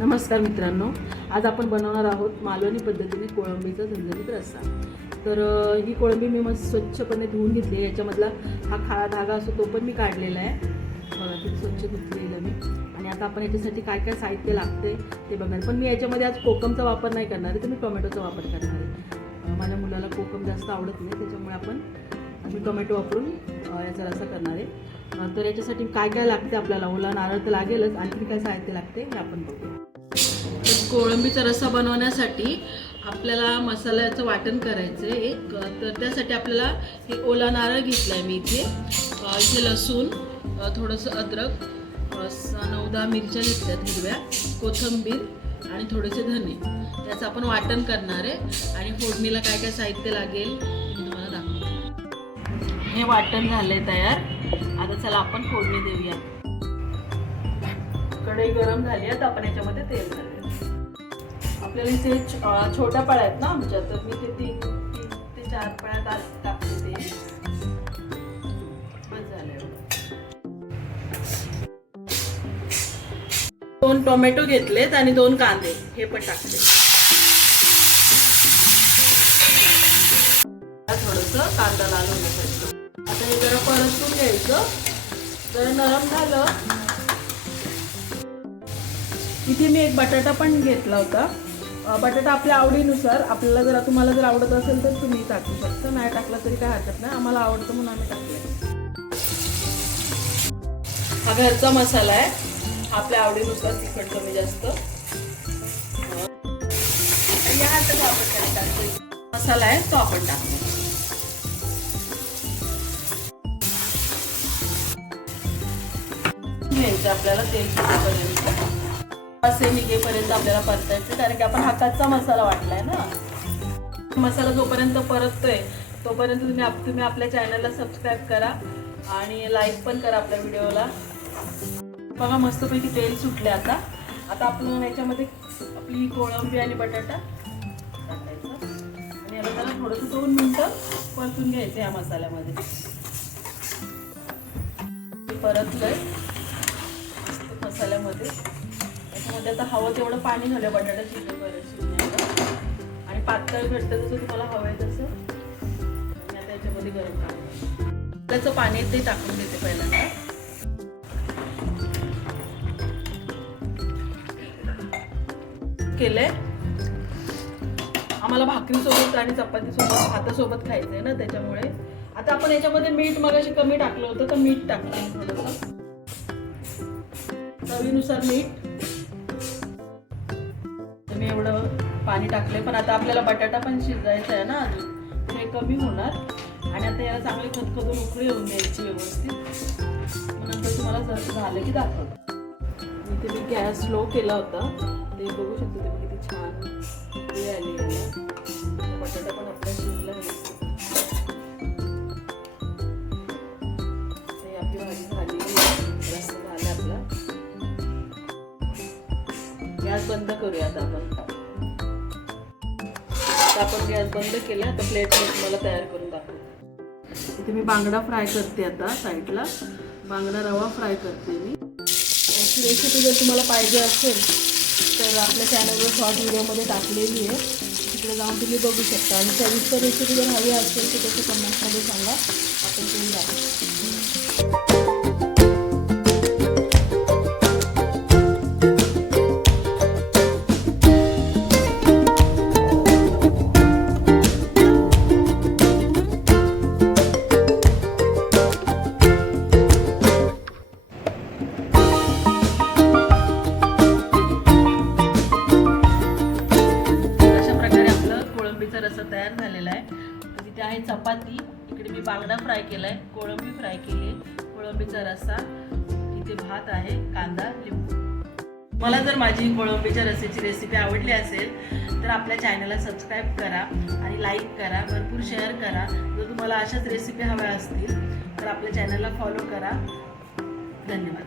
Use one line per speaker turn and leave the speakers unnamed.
नमस्कार मित्रांनो. आज आपण बनवणार आहोत मालवणी पद्धतीने कोळंबीचा झणझणीत रस्सा. तर ही कोळंबी मी मस्त स्वच्छपणे धुवून घेतली आहे. याच्यामधला हा खाळा धागा असतो तो पण मी काढलेला आहे. बघा किती स्वच्छ धुतलेलं मी. आणि आता आपण याच्यासाठी काय काय साहित्य लागते ते बघणार. पण मी याच्यामध्ये आज कोकमचा वापर नाही करणार आहे तर मी टोमॅटोचा वापर करणार आहे. माझ्या मुलाला कोकम जास्त आवडत नाही त्याच्यामुळे आपण मी टोमॅटो वापरून याचा रस्सा करणार आहे. तर याच्यासाठी काय काय लागते आपल्याला? ओला नारळ तर लागेलच. आणखी काय साहित्य लागते हे आपण बघू कोळंबीचा रस्सा बनवण्यासाठी आपल्याला मसाल्याचं वाटण करायचं आहे एक. तर त्यासाठी आपल्याला हे ओला नारळ घेतला आहे मी इथे. इथे लसूण थोडंसं अद्रक नऊ दहा मिरच्या घेतल्यात हिरव्या कोथिंबीर आणि थोडेसे धने. त्याचं आपण वाटण करणार आहे आणि फोडणीला काय काय साहित्य लागेल तुम्हाला दाखवते. हे वाटण झालं आहे तयार. आता चला आपण फोडणी देऊया. कढई गरम झाली आहे तर आपण याच्यामध्ये तेल घालू. तर इथे छोट्या पळ्या आहेत ना आमच्या तर मी ते तीन तीन ते चार पळ्या टा- टाकते ते. बस दोन टोमॅटो घेतलेत आणि दोन कांदे हे पण टाकले थोडस कांदा लाल होण्यासाठी. आता हे जरा परतून घ्यायचं. जरा नरम झालं. इथे मी एक बटाटा पण घेतला होता. बटाटा आपल्या आवडीनुसार आपल्याला जर तुम्हाला जर आवडत असेल तर तुम्ही टाकू शकता. नाही टाकला तरी काय हरकत नाही. आम्हाला आवडतं म्हणून आम्ही टाकले हा घरचा मसाला आहे. आपल्या आवडीनुसार तिखट कमी जास्त. आपण टाकतो. मसाला आहे तो आपण टाकतो घ्यायचं आपल्याला तेल पर्यंत असे निघेपर्यंत आपल्याला परतायचं कारण की आपण हाताचा मसाला वाटलाय ना. मसाला जोपर्यंत परततोय तोपर्यंत तुम्ही आप- तुम्ही आपल्या चॅनलला सबस्क्राईब करा आणि लाईक पण करा आपल्या व्हिडिओला बघा मस्तपैकी तेल सुटले आता. आता आपण याच्यामध्ये आपली कोळंबी आणि बटाटा टाकायचं. आणि आता त्याला थोडंसं दोन मिनटं परतून घ्यायचं या मसाल्यामध्ये. ते परतलंय. मसाल्यामध्ये. त्याचं आता हवं तेवढं पाणी झालं बटाटा शिजेपर्यंत आणि पातळ घट्ट जसं तुम्हाला हवं आहे तसं. आणि आता याच्यामध्ये गरम पाणी. त्याचं पाणी ते टाकून देते पहिल्यांदा. केलंय? आम्हाला भाकरीसोबत आणि चपातीसोबत भातासोबत खायचं आहे ना त्याच्यामुळे. आता आपण याच्यामध्ये मीठ मगाशी कमी टाकलं होतं तर मीठ टाकतो थोडंसं. चवीनुसार मीठ. मी एवढं पाणी टाकलंय. पण आता आपल्याला बटाटा पण शिजायचा आहे ना अजून. ते हे कमी होणार. आणि आता याला चांगली खतखतून उकळी येऊन द्यायची व्यवस्थित. नंतर तुम्हाला जसं झालं की दाखवतो. इथे मी गॅस स्लो केला होता. ते बघू शकतो तुम्ही किती छान आली गॅस बंद करूया आता आपण. आता आपण गॅस बंद केला आता प्लेट मला तयार करून दाखवते इथे मी बांगडा फ्राय करते आता साईडला. बांगडा रवा फ्राय करते मी. याची रेसिपी जर तुम्हाला पाहिजे असेल तर आपल्या चॅनलवर शॉर्ट व्हिडिओमध्ये टाकलेली आहे. तिकडे जाऊन तुम्ही बघू शकता. आणि सविस्तर रेसिपी जर हवी असेल तर त्याचं कमेंटमध्ये सांगा. आपण तुम्ही दाखवू चपाती. इकडे मी बांगडा फ्राय केला आहे कोळंबी फ्राय केली आहे. कोळंबीचा रस्सा इथे भात आहे कांदा लिंबू. मला जर माझी कोळंबीच्या रस्स्याची रेसिपी आवडली असेल तर आपल्या चॅनलला सबस्क्राईब करा आणि लाईक करा भरपूर शेअर करा. जर तुम्हाला अशाच रेसिपी हव्या असतील तर आपल्या चॅनलला फॉलो करा. धन्यवाद.